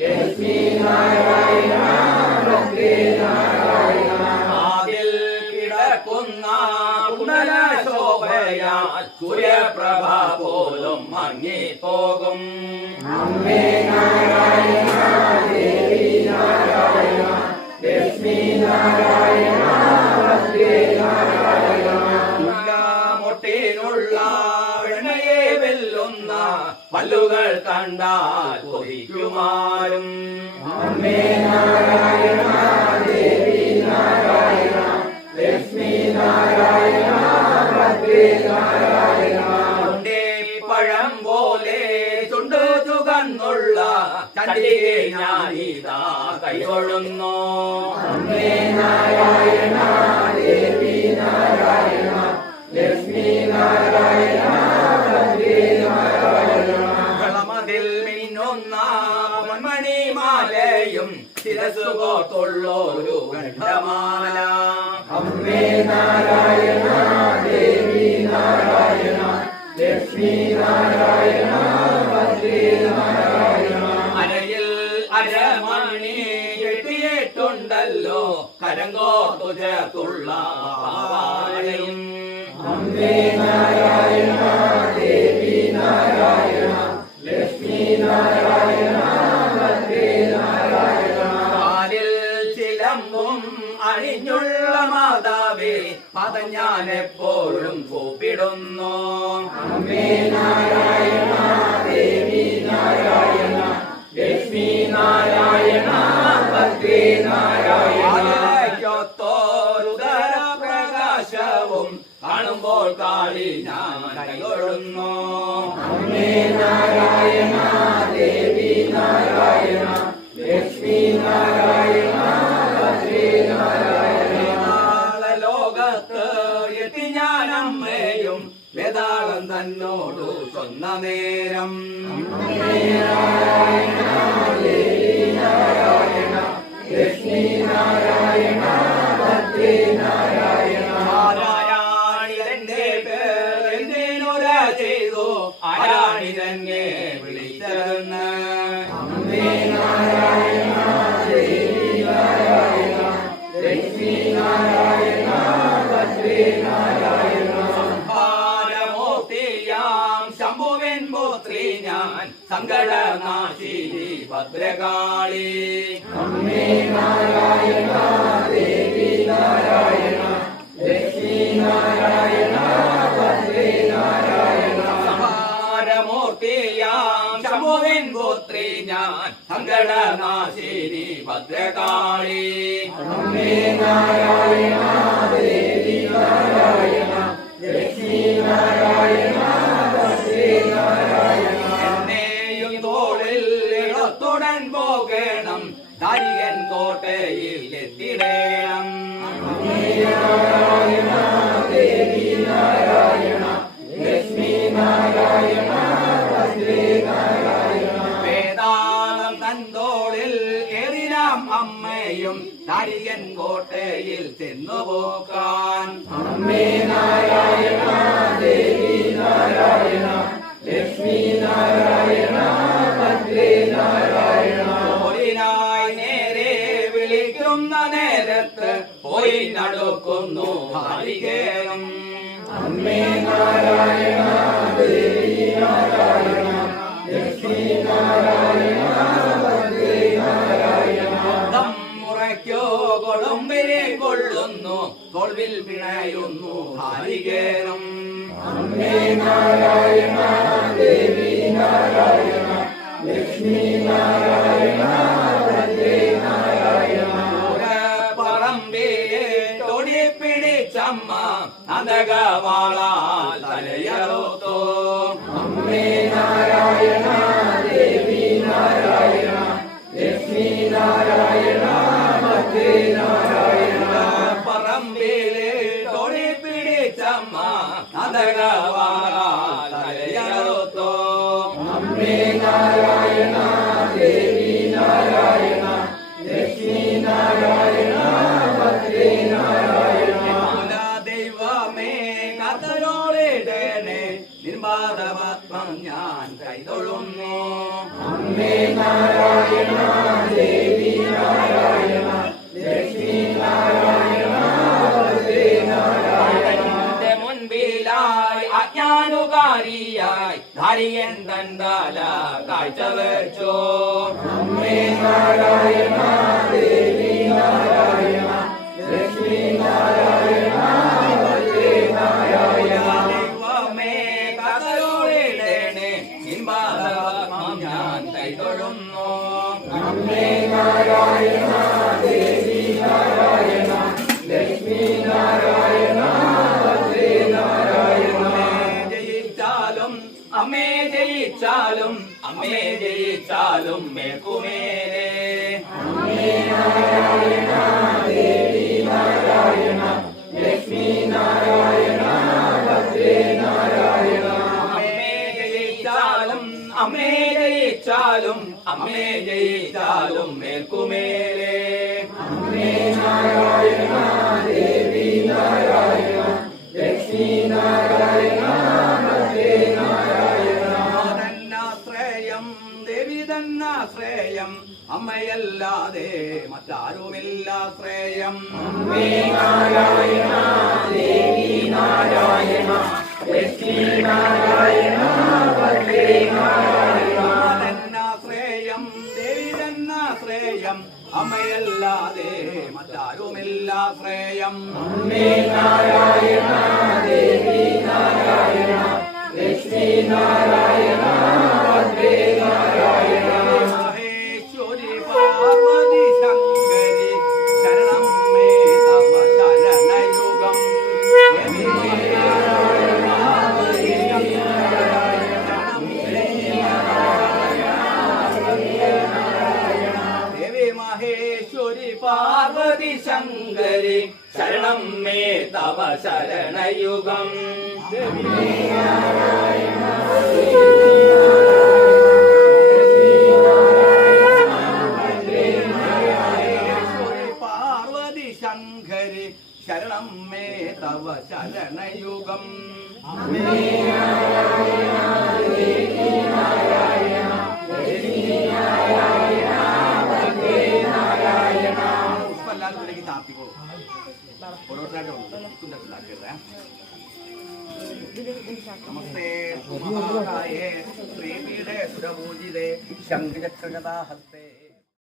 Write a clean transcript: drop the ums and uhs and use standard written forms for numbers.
ലക്ഷ്മി നാരായണ ഭദ്രേ നാരായണ. അതിൽ കിടക്കുന്ന കുണ്ടല ശോഭയാൽ സൂര്യപ്രഭ പോലും മങ്ങിപ്പോകും. അമ്മേ നാരായണ ദേവി നാരായണ ലക്ഷ്മി നാരായണ ഭദ്രേ നാരായണ. മുട്ടിനുള്ള വെണ്ണയെ വെല്ലുന്ന പല്ലുകൾ കണ്ടാൽ കൊതിക്കുമാരും. അമ്മേ നാരായണ ദേവി നാരായണ ലക്ഷ്മി നാരായണ ഭദ്രേ നാരായണ. പഴം പോലെ ചുണ്ടു ചുകന്നുള്ള ചണ്ഡികെ ഞാനിതാ കൈകൊള്ളുന്നു. അമ്മേ നാരായണ ദേവി നാരായണ ലക്ഷ്മി നാരായണ ഭദ്രേ നാരായണ. കളമതിൽ മിന്നുന്ന മൺമണിമാലയും ശിരസു കോർത്തുള്ളൊരു ഖണ്ഡമാല. അമ്മേ നാരായണ ദേവി നാരായണ ലക്ഷ്മി നാരായണ ഭദ്രേ നാരായണ. അരയിൽ അരമണി കെട്ടിയിട്ടുണ്ടല്ലോ കരങ്കോർത്തു ചേർത്തുള്ള പാവാടയും. അമ്മേ നാരായണ ദേവി നാരായണ ലക്ഷ്മി നാരായണ ഭദ്രേ നാരായണ. കാലിൽ ചിലമ്പും അണിഞ്ഞുള്ള മാതാവേ പദം ഞാൻ എപ്പോഴും കൂപ്പിടുന്നു. അമ്മേ നാരായണ ദേവി നാരായണ ലക്ഷ്മി നാരായണ ഭദ്രേ നാരായണ. പ്രകാശവും കാണുമ്പോൾ കാളി ഞാൻ കൈകൊള്ളുന്നു. അമ്മേ നാരായണ ദേവി നാരായണ ലക്ഷ്മി നാരായണ ഭദ്രേ നാരായണ. ലോകത്ത് എത്തി ഞാൻ അമ്മയും വേതാളം തന്നോടു ചൊന്ന നേരം. അമ്മേ നാരായണ ദേവി നാരായണ ലക്ഷ്മി നാരായണ ഭദ്രേ നാരായണ. ആരാണിതെന്റെ പേരെന്തിനുര ചെയ്തു ആരാണിതെന്നെ വിളിച്ചതെന്ന്. അമ്മേ നാരായണ ദേവി നാരായണ ലക്ഷ്മി നാരായണ ഭദ്രേ നാരായണ. സംഹാരമൂർത്തിയാം ശംഭുവിൻ പുത്രി ഞാൻ സങ്കടനാശിനി ഭദ്രകാളി. അമ്മേ നാരായണ ദേവി നാരായണ ലക്ഷ്മി നാരായണ ഭദ്രേ നാരായണ. സംഹാരമൂർത്തിയാം ശംഭുവിൻ പുത്രി ഞാൻ സങ്കടനാശിനി ഭദ്രകാളി. അമ്മേ നാരായണ ദേവി നാരായണ ലക്ഷ്മി നാരായണ ഭദ്രേ നാരായണ. എന്നെയും തോളിൽ ഇടത്തുടൻ പോകണം ധരികൻ കോട്ടയിൽ എത്തിടേണം. അമ്മേ നാരായണ ദേവി നാരായണ ലക്ഷ്മി നാരായണ ഭദ്രേ നാരായണ. വേദാന്തം തന്തോളിൽ എറിനാം അമ്മയും ധരികൻ കോട്ടയിൽ ചെന്നുപോക്കാൻ. അമ്മേ നാരായണ ദേവി നാരായണ ലക്ഷ്മി നാരായണ ഭദ്രേ നാരായണ. പോരിനായി നേരെ വിളിക്കുന്ന നേരത്ത് പോയി നടക്കുന്നു ധരികേനം. അമ്മേ നാരായണ ദേവി നാരായണ ലക്ഷ്മി നാരായണ ഭദ്രേ നാരായണ. മുറയ്ക്കോ കൊടുമ്പിനെ കൊള്ളുന്നു തോൾവിൽ പിണയുന്നു ധാരികേനം. അമ്മേ നാരായണ ദേവി നാരായണ ലക്ഷ്മി നാരായണ ഭദ്രേ നാരായണ. പറമ്പിയെ തൊടിപ്പിടിച്ചമ്മ അന്തകവാളാൽ തലയറുത്തോ. അമ്മേ നാരായണ ദേവി നാരായണ ലക്ഷ്മി നാരായണ ഭദ്രേ നാരായണ. പറമ്പിലെ തൊടിപ്പിടിച്ചമ്മ അന്തകവാളാൽ തലയറുത്തോ. അമ്മേ നാരായണ ദേവി നാരായണ ലക്ഷ്മി നാരായണ ഭദ്രേ നാരായണ. ദൈവമേ കത്തരോളിടനെ നിർമ്മാതമാത്മം ഞാൻ കൈതൊള്ളുന്നു. അമ്മേ നാരായണ ദേവി നാരായണ ലക്ഷ്മി നാരായണ ഭദ്രേ നാരായണ എന്റെ മുൻപിലായി അജ്ഞാനുകാരിയായി ധാരിയൻ തന്താല കാഴ്ച വെച്ചോ അമ്മേ നാരായണ ദേവി നാരായണ ലക്ഷ്മി നാരായണ ഭദ്രേ നാരായണ ദൈവമേ കഥയോടേണേ ഇൻപാദം ഞാൻ കൈതൊഴുന്നു അമ്മേ നാരായണ ദേവി നാരായണ ലക്ഷ്മി നാരായണ ഭദ്രേ നാരായണ ജയിച്ചാലും അമ്മേ ജയിച്ചാലും അമ്മേ ജയിച്ചാലും മേൽക്കുമേലേ അമ്മേ നാരായണ ദേവി നാരായണ ലക്ഷ്മി നാരായണ ഭദ്രേ നാരായണ അമ്മേ ജയിച്ചാലും അമ്മേ ജയിച്ചാലും അമ്മേ ജയിച്ചാലും മേൽക്കുമേലേ അമ്മേ നാരായണ ദേവി നാരായണ ലക്ഷ്മി നാരായണ ഭദ്രേ നാരായണ തന്നാശ്രയം ദേവി തന്നാശ്രയം അമ്മയല്ലാതെ മറ്റാരുമില്ല ശ്രേയം അമ്മേ നാരായണ ദേവി നാരായണ ലക്ഷ്മി നാരായണ ഭദ്രേ നാരായണ തന്നാശ്രയം ദേവി തന്നാശ്രയം അമ്മയല്ലാതെ മറ്റാരുമില്ല ശ്രേയം അമ്മേ നാരായണ ദേവി നാരായണ ലക്ഷ്മി നാരായണ ഭദ്രേ നാരായണ മഹേശ്വരി പാർവതി ശങ്കരി ശരണം മേ തവ ശരണയുഗം ദേവി മഹേശ്വരി പാർവതി ശങ്കരി ശരണം മേ തവ ശരണയുഗം പാർവതി ശങ്കരി ശരണം മേ തവ ശരണയുഗം പുഷ്പല്ലാതെ ഇതിലേക്ക് ചാർത്തിക്കോളൂ ഓരോരുത്തരായിട്ട് നമസ്തേ മഹാകായേ ശ്രീപീഠേ സുരപൂജിതേ ശംഖചക്രഗദാഹസ്തേ